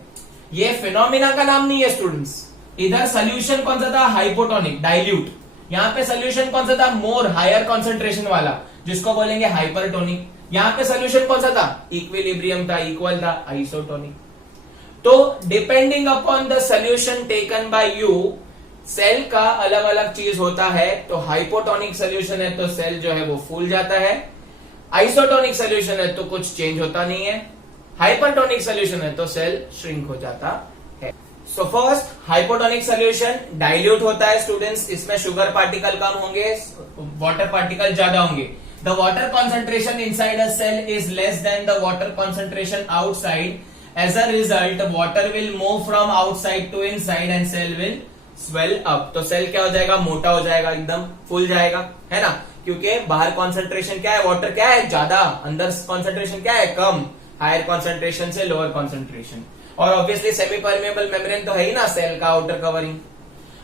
ये फिनोमिना का नाम नहीं है स्टूडेंट्स। इधर सोल्यूशन कौन सा था? Hypotonic, dilute. यहाँ पे सोल्यूशन कौन सा था? मोर, हायर कॉन्सेंट्रेशन वाला, जिसको बोलेंगे हाइपरटोनिक। यहाँ पे सोल्यूशन कौन सा था? इक्विलिब्रियम था, इक्वल था, आइसोटोनिक। तो depending upon the solution taken by you, cell का अलग अलग चीज होता है। तो हाइपोटोनिक सोल्यूशन है तो सेल जो है वो फूल जाता है, आइसोटोनिक सोल्यूशन है तो कुछ चेंज होता नहीं है, हाइपरटोनिक सोल्यूशन है तो सेल श्रिंक हो जाता है। So first, hypotonic solution dilute होता है स्टूडेंट्स, इसमें शुगर पार्टिकल कम होंगे, वाटर पार्टिकल ज्यादा होंगे। The water concentration inside a cell is less than the water concentration outside. As a result, water will move from outside to inside and cell will swell up. तो cell क्या हो जाएगा? मोटा हो जाएगा, एकदम फूल जाएगा, है ना? क्योंकि बाहर कॉन्सेंट्रेशन क्या है? वाटर क्या है? ज्यादा। अंदर कॉन्सेंट्रेशन क्या है? कम। हायर कॉन्सेंट्रेशन से लोअर कॉन्सेंट्रेशन। और ऑब्वियसली सेमी परमेबल मेम्ब्रेन तो है ही ना सेल का आउटर कवरिंग।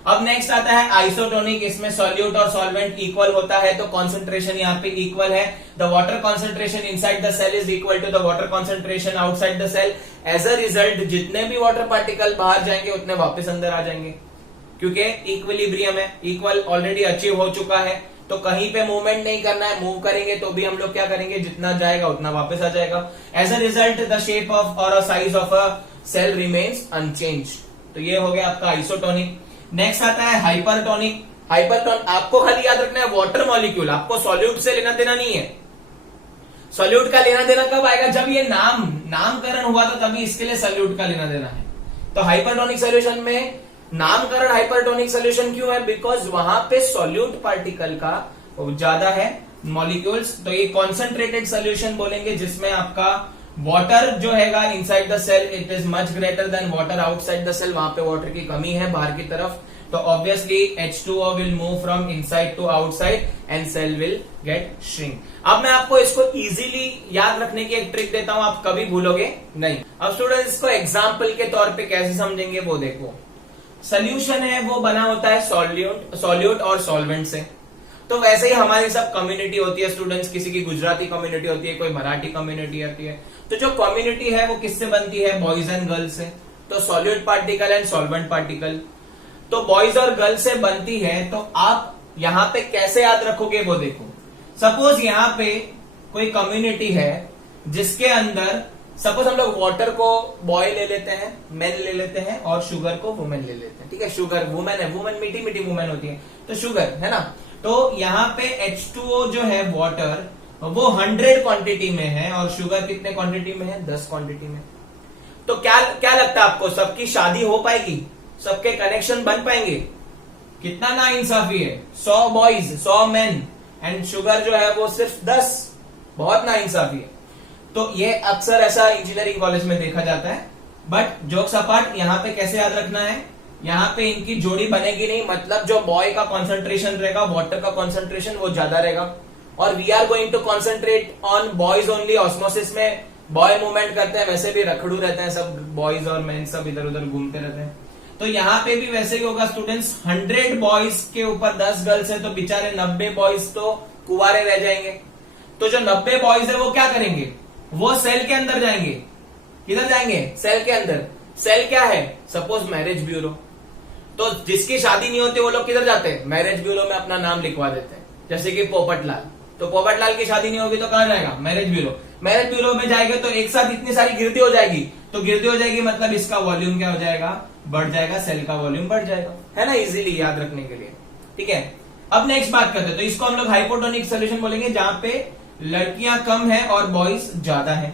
अब नेक्स्ट आता है आइसोटोनिक, इसमें सॉल्यूट और सॉल्वेंट इक्वल होता है, तो कॉन्सेंट्रेशन यहाँ पे इक्वल है। The water concentration inside the cell is equal to the water concentration outside the cell. As a result जितने भी वाटर पार्टिकल बाहर जाएंगे उतने वापस अंदर आ जाएंगे, क्योंकि इक्विलिब्रियम है, इक्वल ऑलरेडी अचीव हो चुका है। तो कहीं पे मूवमेंट नहीं करना है, मूव करेंगे तो भी हम लोग क्या करेंगे? जितना जाएगा उतना वापस आ जाएगा। As a result the shape of और size of a cell remains unchange. तो ये हो गया आपका आइसोटोनिक। नेक्स्ट आता है हाइपरटोनिक। हाइपरटोनिक आपको खाली याद रखना है वाटर मॉलिक्यूल, आपको सॉल्यूट से लेना देना नहीं है। सॉल्यूट का लेना देना कब आएगा? जब ये नामकरण हुआ था तभी इसके लिए सॉल्यूट का लेना देना है। तो हाइपरटोनिक सोल्यूशन में नामकरण हाइपरटोनिक सोल्यूशन क्यों है? बिकॉज वहां पे सॉल्यूट पार्टिकल का ज्यादा है मॉलिक्यूल्स। तो ये कॉन्सेंट्रेटेड सोल्यूशन बोलेंगे, जिसमें आपका वाटर जो हैगा inside the cell it is much greater than water outside the cell. वहां पे वाटर की कमी है बाहर की तरफ, तो obviously H2O will move from inside to outside and cell will get shrink. अब मैं आपको इसको इजीली याद रखने की एक ट्रिक देता हूं, आप कभी भूलोगे नहीं। अब स्टूडेंट्स इसको एग्जाम्पल के तौर पे कैसे समझेंगे वो देखो। सोल्यूशन है वो बना होता है सॉल्यूट और सॉल्वेंट से। तो वैसे ही हमारी सब कम्युनिटी होती है स्टूडेंट्स, किसी की गुजराती कम्युनिटी होती है, कोई मराठी कम्युनिटी होती है। तो जो कम्युनिटी है वो किससे बनती है? बॉयज एंड गर्ल्स से। तो solute particle and solvent particle, तो बॉयज और गर्ल्स से बनती है। तो आप यहाँ पे कैसे याद रखोगे वो देखो। सपोज यहाँ पे कोई कम्युनिटी है जिसके अंदर, सपोज हम लोग वाटर को बॉय ले लेते हैं, मेन ले लेते हैं, और शुगर को वुमेन ले लेते हैं। ठीक है, शुगर वुमेन है, वुमेन मीठी मीठी वुमेन होती है, तो शुगर है ना। तो यहाँ पे H2O जो है वाटर वो 100 क्वांटिटी में है और शुगर कितने क्वांटिटी में है? 10 क्वांटिटी में। तो क्या लगता है आपको, सबकी शादी हो पाएगी? सबके कनेक्शन बन पाएंगे? कितना ना इंसाफी है। 100 बॉयज 100 मेन एंड शुगर जो है वो सिर्फ 10, बहुत ना इंसाफी है। तो ये अक्सर ऐसा इंजीनियरिंग कॉलेज में देखा जाता है। बट जोक्स अपार्ट, यहाँ पे कैसे याद रखना है, यहाँ पे इनकी जोड़ी बनेगी नहीं, मतलब जो बॉय का कॉन्सेंट्रेशन रहेगा, वाटर का कॉन्सेंट्रेशन वो ज्यादा रहेगा। और we are going to concentrate on boys only. Osmosis में बॉय मूवमेंट करते हैं, वैसे भी रखड़ू रहते हैं सब, बॉयज और मेन सब इधर उधर घूमते रहते हैं। तो यहाँ पे भी वैसे ही होगा स्टूडेंट्स। 100 बॉयज के ऊपर 10 गर्ल्स है, तो बेचारे 90 बॉयज तो कुंवारे रह जाएंगे। तो जो 90 बॉयज है वो क्या करेंगे? वो सेल के अंदर जाएंगे। किधर जाएंगे? सेल के अंदर। सेल क्या है? Suppose marriage bureau. तो जिसकी शादी नहीं होती वो लोग किधर जाते हैं? मैरिज ब्यूरो में अपना नाम लिखवा देते हैं। जैसे कि पोपटलाल, तो पोपटलाल की शादी नहीं होगी तो कहां जाएगा? Marriage bureau. मैरिज ब्यूरो में जाएंगे तो एक साथ इतनी सारी गिरती हो जाएगी, तो गिरती हो जाएगी मतलब इसका वॉल्यूम क्या हो जाएगा? बढ़ जाएगा, सेल का वॉल्यूम बढ़ जाएगा, है ना, इजीली याद रखने के लिए। ठीक है, अब नेक्स्ट बात करते हैं, तो इसको हम लोग हाइपोटोनिक सोल्यूशन बोलेंगे, जहां पे लड़कियां कम है और बॉयज ज्यादा है।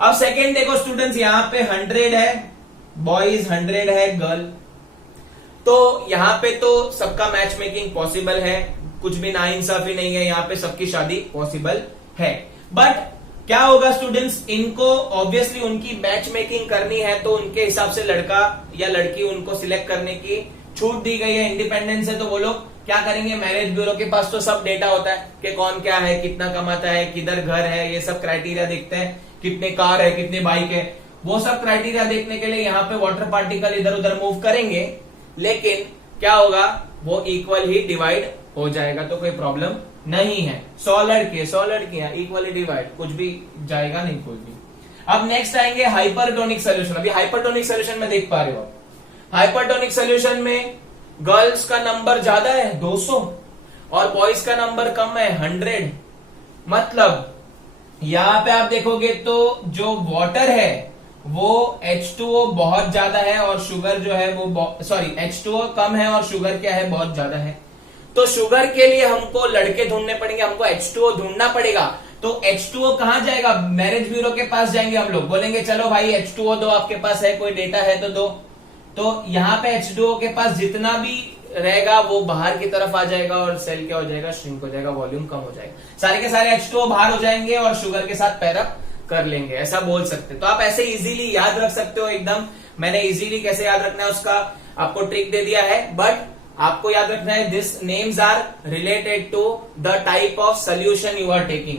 अब सेकेंड देखो स्टूडेंट्स, यहां पे 100 है बॉयज, 100 है गर्ल, तो यहां पे तो सबका मैच मेकिंग पॉसिबल है, कुछ भी नाइंसाफी नहीं है, यहां पे सबकी शादी पॉसिबल है। बट क्या होगा स्टूडेंट्स, इनको ऑब्वियसली उनकी मैच मेकिंग करनी है, तो उनके हिसाब से लड़का या लड़की उनको सिलेक्ट करने की छूट दी गई है, इंडिपेंडेंस है। तो वो लोग क्या करेंगे, मैरिज ब्यूरो के पास तो सब डेटा होता है कि कौन क्या है, कितना कमाता है, किधर घर है, ये सब क्राइटेरिया देखते हैं, कितने कार है, कितने बाइक है, वो सब क्राइटेरिया देखने के लिए यहाँ पे वाटर पार्टिकल इधर उधर मूव करेंगे, लेकिन क्या होगा, वो इक्वल ही डिवाइड हो जाएगा, तो कोई प्रॉब्लम नहीं है। 100 लड़के 100 लड़कियां इक्वली डिवाइड, कुछ भी जाएगा नहीं कुछ भी। अब नेक्स्ट आएंगे हाइपरटोनिक सोल्यूशन। अभी हाइपरटोनिक सोल्यूशन में देख पा रहे हो, हाइपरटोनिक सोल्यूशन में गर्ल्स का नंबर ज्यादा है 200 और बॉयज का नंबर कम है 100। मतलब यहां पे आप देखोगे तो जो वाटर है वो H2O बहुत ज्यादा है और शुगर जो है वो H2O कम है और शुगर क्या है, बहुत ज्यादा है। तो शुगर के लिए हमको लड़के ढूंढने पड़ेंगे, हमको H2O ढूंढना पड़ेगा। तो H2O कहां जाएगा, मैरिज ब्यूरो के पास जाएंगे हम लोग, बोलेंगे चलो भाई H2O दो, आपके पास है कोई डेटा है तो दो। तो यहाँ पे H2O के पास जितना भी रहेगा वो बाहर की तरफ आ जाएगा और सेल क्या हो जाएगा, श्रिंक हो जाएगा, वॉल्यूम कम हो जाएगा, सारे के सारे H2O बाहर हो जाएंगे और शुगर के साथ पैरअप कर लेंगे, ऐसा बोल सकते। तो आप ऐसे इजीली याद रख सकते हो एकदम। मैंने इजीली कैसे याद रखना है उसका आपको ट्रिक दे दिया है, बट आपको याद रखना है this names are related to the type of solution you are taking,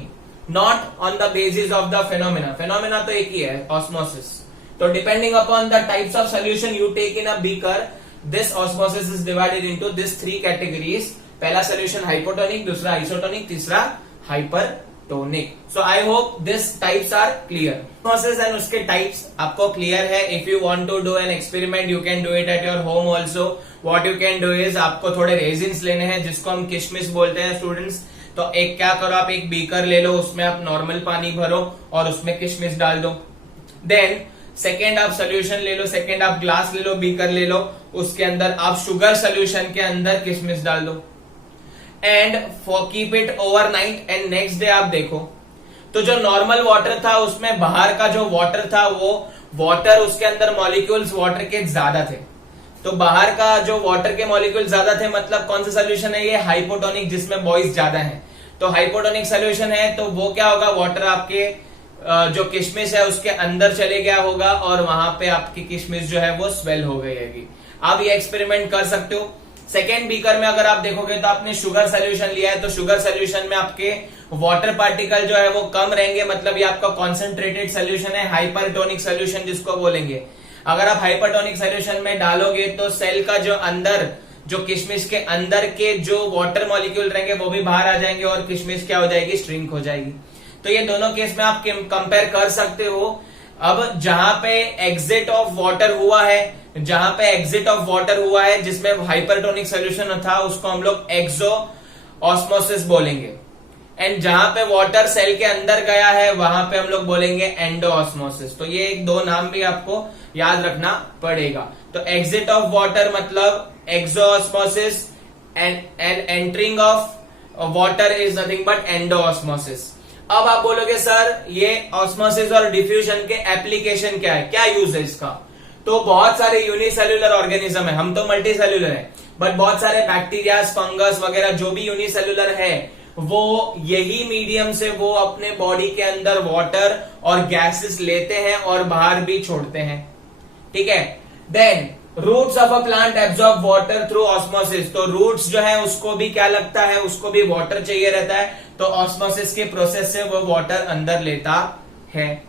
not on the basis of the phenomena. Phenomena तो एक ही है, ऑस्मोसिस। तो depending upon the types of solution you take in a beaker, this osmosis is divided into this 3 categories. पहला solution hypotonic, दूसरा isotonic, तीसरा hypertonic. So I hope this types are clear. Osmosis and उसके types आपको clear है। If you want to do an experiment you can do it at your home also. What you can do is, आपको थोड़े resins लेने हैं जिसको हम किशमिश बोलते हैं स्टूडेंट्स। तो एक क्या करो, आप एक बीकर ले लो, उसमें आप नॉर्मल पानी भरो और उसमें किशमिश डाल दो। देन सेकेंड आप सोल्यूशन ले लो, सेकेंड आप ग्लास ले लो, बीकर ले लो, उसके अंदर आप शुगर सोल्यूशन के अंदर किशमिश डाल दो and for keep it overnight and next day आप देखो तो जो नॉर्मल वाटर था उसमें बाहर का जो वाटर था वो वाटर, उसके अंदर मॉलिक्यूल्स वाटर के ज्यादा थे। तो बाहर का जो वाटर के मॉलिक्यूल ज्यादा थे, मतलब कौन सा सोल्यूशन है ये, हाइपोटोनिक, जिसमें बॉयज ज्यादा है। तो हाइपोटोनिक सोल्यूशन है तो वो क्या होगा, वाटर आपके जो किशमिश है उसके अंदर चले गया होगा और वहां पे आपकी किशमिश जो है वो स्वेल हो गई है। आप ये एक्सपेरिमेंट कर सकते हो। सेकेंड बीकर में अगर आप देखोगे तो आपने शुगर सोल्यूशन लिया है, तो शुगर सोल्यूशन में आपके वाटर पार्टिकल जो है वो कम रहेंगे, मतलब ये आपका कॉन्सेंट्रेटेड सोल्यूशन है, हाइपरटोनिक सोल्यूशन जिसको बोलेंगे। अगर आप हाइपरटोनिक सोल्यूशन में डालोगे तो सेल का जो अंदर, जो किशमिश के अंदर के जो वाटर मॉलिक्यूल रहेंगे वो भी बाहर आ जाएंगे और किशमिश क्या हो जाएगी, श्रिंक हो जाएगी। तो ये दोनों केस में आप कंपेयर कर सकते हो। अब जहां पे एग्जिट ऑफ वाटर हुआ है, जहां पे एग्जिट ऑफ वाटर हुआ है जिसमें हाइपरटोनिक सोल्यूशन था उसको हम लोग एक्सो ऑस्मोसिस बोलेंगे, एंड जहां पे वाटर सेल के अंदर गया है वहां पे हम लोग बोलेंगे एंडो ऑस्मोसिस। तो ये एक दो नाम भी आपको याद रखना पड़ेगा। तो एग्जिट ऑफ वाटर मतलब exo osmosis and entering of water is nothing but endo osmosis. अब आप बोलोगे सर ये ऑस्मोसिस और डिफ्यूजन के एप्लीकेशन क्या है, क्या यूज है इसका। तो बहुत सारे यूनिसेल्युलर ऑर्गेनिज्म है, हम तो मल्टी सेल्युलर है, बट बहुत सारे बैक्टीरिया, फंगस वगैरह जो भी यूनिसेल्युलर है वो यही मीडियम से वो अपने बॉडी के अंदर वाटर और गैसेस लेते हैं और बाहर भी छोड़ते हैं, ठीक है। Then roots of a plant absorb water through osmosis. तो रूट्स जो है उसको भी क्या लगता है, उसको भी वाटर चाहिए रहता है, तो ऑस्मोसिस के प्रोसेस से वो वाटर अंदर लेता है।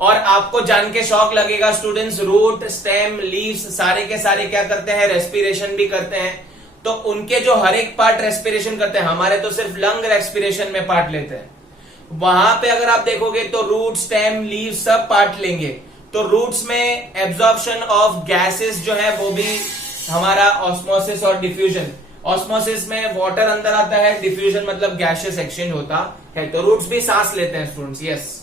और आपको जान के शौक लगेगा स्टूडेंट्स, रूट, स्टेम, लीव्स सारे के सारे क्या करते हैं, रेस्पिरेशन भी करते हैं। तो उनके जो हर एक पार्ट रेस्पिरेशन करते हैं, हमारे तो सिर्फ लंग रेस्पिरेशन में पार्ट लेते हैं। वहां पे अगर आप देखोगे तो रूट, स्टेम, लीव सब पार्ट लेंगे। तो रूट्स में एब्जॉर्प्शन ऑफ गैसेस जो है वो भी हमारा ऑस्मोसिस और डिफ्यूजन। ऑस्मोसिस में वाटर अंदर आता है, डिफ्यूजन मतलब गैसेस एक्सचेंज होता है। तो रूट्स भी सांस लेते हैं students, yes,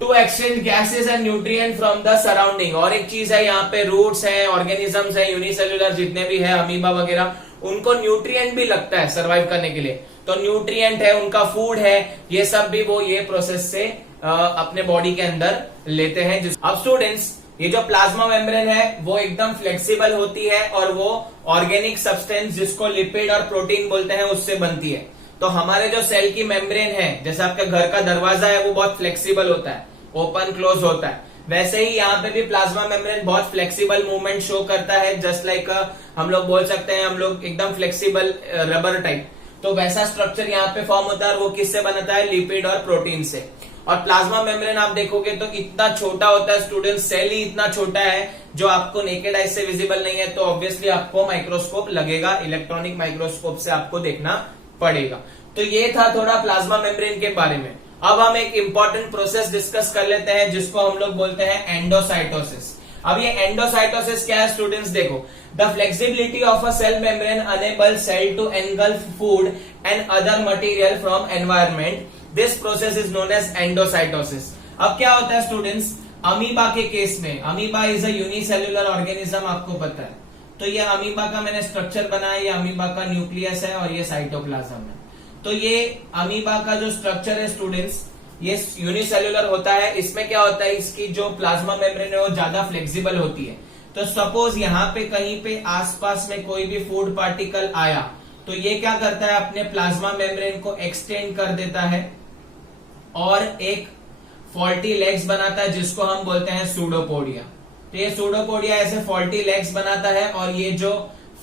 to exchange gases and nutrient from the surrounding. और एक चीज है यहाँ पे, रूट्स हैं, ऑर्गेनिजम्स हैं, यूनिसेल्युलर जितने भी है, अमीबा वगैरह, उनको न्यूट्रिएंट भी लगता है सर्वाइव करने के लिए, तो न्यूट्रिएंट है, उनका फूड है, ये सब भी वो ये प्रोसेस से अपने बॉडी के अंदर लेते हैं। अब स्टूडेंट्स, ये जो प्लाज्मा मेम्ब्रेन है वो एकदम फ्लेक्सिबल होती है और वो ऑर्गेनिक सब्सटेंस जिसको लिपिड और प्रोटीन बोलते हैं उससे बनती है। तो हमारे जो सेल की मेम्ब्रेन है, जैसे आपके घर का दरवाजा है, वो बहुत फ्लेक्सिबल होता है, ओपन क्लोज होता है, वैसे ही यहाँ पे भी प्लाज्मा मेम्ब्रेन बहुत फ्लेक्सिबल मूवमेंट शो करता है। जस्ट लाइक हम लोग बोल सकते हैं, हम लोग एकदम फ्लेक्सिबल रबर टाइप, तो वैसा स्ट्रक्चर यहाँ पे फॉर्म होता है। और वो किससे बनता है? लिपिड और प्रोटीन से। और प्लाज्मा मेम्ब्रेन आप देखोगे तो इतना छोटा होता है स्टूडेंट, सेल ही इतना छोटा है जो आपको नेकेड आई से विजिबल नहीं है, तो ऑब्वियसली आपको माइक्रोस्कोप लगेगा, इलेक्ट्रॉनिक माइक्रोस्कोप से आपको देखना पड़ेगा। तो ये था थोड़ा प्लाज्मा मेम्ब्रेन के बारे में। अब हम एक इंपॉर्टेंट प्रोसेस डिस्कस कर लेते हैं जिसको हम लोग बोलते हैं एंडोसाइटोसिस। अब ये एंडोसाइटोसिस क्या है स्टूडेंट्स? देखो, the flexibility of a cell membrane enable cell to engulf food and other material from environment. This process is known as endocytosis. अब क्या होता है स्टूडेंट्स, अमीबा के केस में, amoeba is a unicellular organism, आपको पता है। तो ये अमीबा का मैंने स्ट्रक्चर बनाया, ये अमीबा का न्यूक्लियस है और ये साइटोप्लाज्म है। तो ये अमीबा का जो स्ट्रक्चर है स्टूडेंट्स, ये यूनिसेल्युलर होता है। इसमें क्या होता है, इसकी जो प्लाज्मा मेम्ब्रेन है वो ज्यादा फ्लेक्सिबल होती है। तो सपोज यहाँ पे कहीं पे आसपास में कोई भी फूड पार्टिकल आया तो ये क्या करता है, अपने प्लाज्मा मेम्ब्रेन को एक्सटेंड कर देता है और एक फॉल्टी लेग्स बनाता है जिसको हम बोलते हैं सूडोपोडिया। तो ये सूडोपोडिया ऐसे फॉल्टी लेग्स बनाता है और ये जो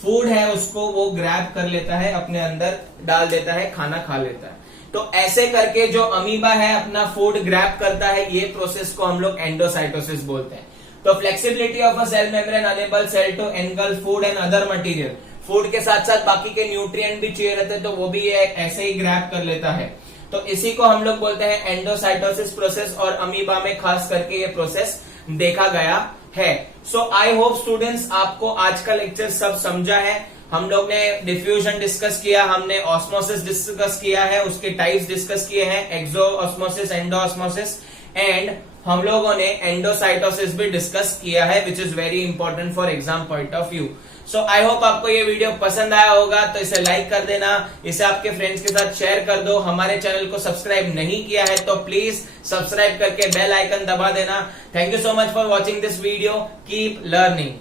फूड है उसको वो ग्रैब कर लेता है, अपने अंदर डाल देता है, खाना खा लेता है। तो ऐसे करके जो अमीबा है अपना फूड ग्रैब करता है, ये प्रोसेस को हम लोग एंडोसाइटोसिस बोलते हैं। तो flexibility of a cell membrane enable cell to engulf food and other material. Food के साथ साथ बाकी के न्यूट्रिएंट भी चाहिए रहते हैं, तो वो भी ये ऐसे ही ग्रैब कर लेता है। तो इसी को हम लोग बोलते हैं एंडोसाइटोसिस प्रोसेस, और अमीबा में खास करके ये प्रोसेस देखा गया है। सो आई होप स्टूडेंट्स आपको आज का लेक्चर सब समझा है। हम लोग ने डिफ्यूजन डिस्कस किया, हमने ऑस्मोसिस डिस्कस किया है, उसके टाइप्स डिस्कस किए हैं, एक्सो ऑस्मोसिस, एंडो ऑस्मोसिस, एंड हम लोगों ने एंडोसाइटोसिस भी डिस्कस किया है, which is very important for exam point of view. So I hope आपको ये वीडियो पसंद आया होगा, तो इसे लाइक कर देना, इसे आपके फ्रेंड्स के साथ शेयर कर दो। हमारे चैनल को सब्सक्राइब नहीं किया है तो प्लीज सब्सक्राइब करके बेल आइकन दबा देना। Thank you so much for watching this video. Keep learning.